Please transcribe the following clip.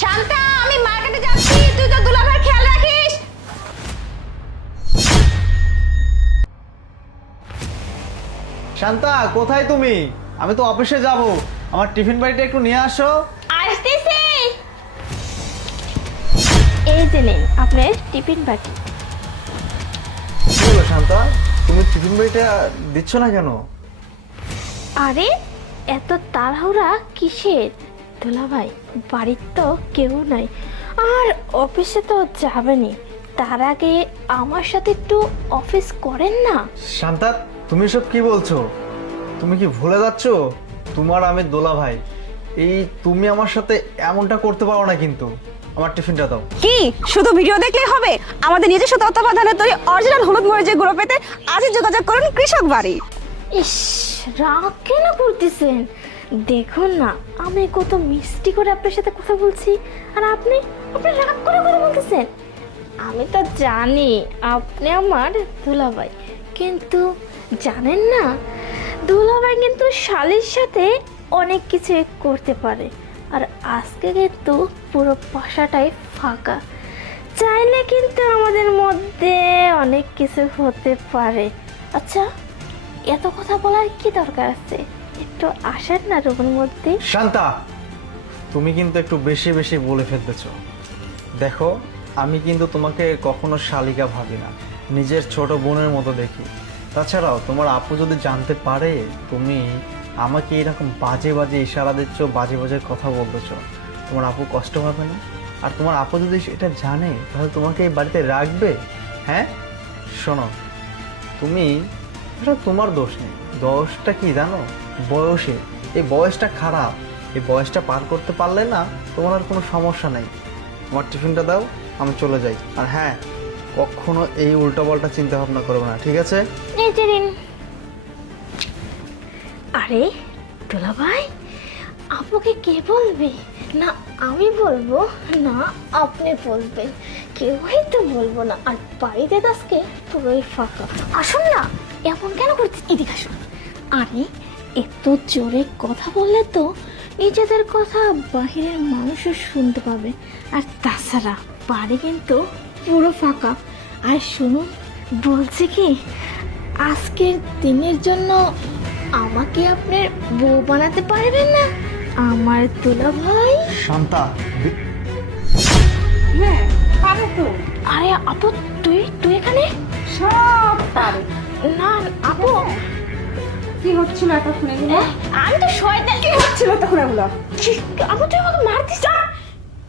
শান্তা, আমি মার্কেটে যাচ্ছি, তুই তো দুলাভাই খেয়াল রাখিস। শান্তা, কোথায় তুমি? আমি তো অফিসে যাব, আমার টিফিন বাড়িটা একটু নিয়ে আসো। আসতেছি। এই যে নিন আপনার টিফিন বাটি। কি হলো শান্তা, তুমি টিফিন বাড়িটা দিচ্ছ না কেন? আরে এত তাড়াহুড়া কিসের দুলাভাই? বাড়ির তো কেউ নাই, আর অফিসে তো যাবেনি, তার আগে আমার সাথে একটু অফিস করেন না? শান্তা, তুমি সব কি বলছো? তুমি কি ভুলে যাচ্ছ তোমার আমি দোলা ভাই? এই তুমি আমার সাথে এমনটা করতে পারো না, কিন্তু আমার টিফিনটা দাও। কি শুধু ভিডিও দেখলেই হবে? আমাদের নিজস্ব তত্ত্বাবধানে তৈরি অরিজিনাল হলুদ মরিচের গুঁড়ো পেতে আজই যোগাযোগ করুন কৃষক বাড়ি। ইস, রাগ কেন করতেছেন? দেখুন না আমি কত মিষ্টি করে আপনার সাথে কথা বলছি, আর আপনি আপনি রাগ করে কথা বলতেছেন। আমি তো জানি আপনি আমার দুলাভাই, কিন্তু জানেন না দুলাভাই কিন্তু শালির সাথে অনেক কিছু করতে পারে। আর আজকে কিন্তু পুরো বাসাটাই ফাঁকা, চাইলে কিন্তু আমাদের মধ্যে অনেক কিছু হতে পারে। আচ্ছা, এত কথা বলার কি দরকার আছে? একটু আসেন না রুমের মধ্যে। শান্তা, তুমি কিন্তু একটু বেশি বেশি বলে ফেলতেছ। দেখো, আমি কিন্তু তোমাকে কখনো শালিকা ভাবি না, নিজের ছোট বোনের মতো দেখি। তাছাড়াও তোমার আপু যদি জানতে পারে তুমি আমাকে এরকম বাজে বাজে ইশারা দিচ্ছ, বাজে বাজে কথা বলতেছো, তোমার আপু কষ্ট হবে না? আর তোমার আপু যদি এটা জানে তাহলে তোমাকে এই বাড়িতে রাখবে? হ্যাঁ, শোনো, তুমি, এটা তোমার দোষ নেই। দোষটা কি জানো? বয়সে। এই বয়সটা খারাপ, এই বয়সটা পার করতে পারলে না তোমার আর কোনো সমস্যা নেই। আমার টিফিনটা দাও, আমি চলে যাই। আর হ্যাঁ, কখনো এই উল্টাপাল্টা চিন্তা ভাবনা করবে না, ঠিক আছে? এই যে নিন। আরে দুলাভাই, আপুকে কে বলবে? না আমি বলবো, না আপনি বলবেন, কেউই তো বলবো না। আর বাড়িতে আজকে পুরোই ফাঁকা। আসুন না, এমন কেন করছিস? এদিকে আসুন। আরে এত জোরে কথা বললে তো নিজেদের কথা বাহিরের মানুষও শুনতে পাবে, আর তাছাড়া বাড়ি কিন্তু পুরো ফাঁকা। আর শুনুন, বলছি কি, আজকের দিনের জন্য আমাকে আপনার বউ বানাতে পারবেন না আমার দুলাভাই? শান্তা, হ্যাঁ পারে তো, আরে আপু, তুই তুই এখানে? সব পারে। না আপু, কি হচ্ছিল এতক্ষণ এগুলো? আমি তো শয়তান। কি হচ্ছিল তখন এগুলো? আপু তুই আমাকে মারতিস?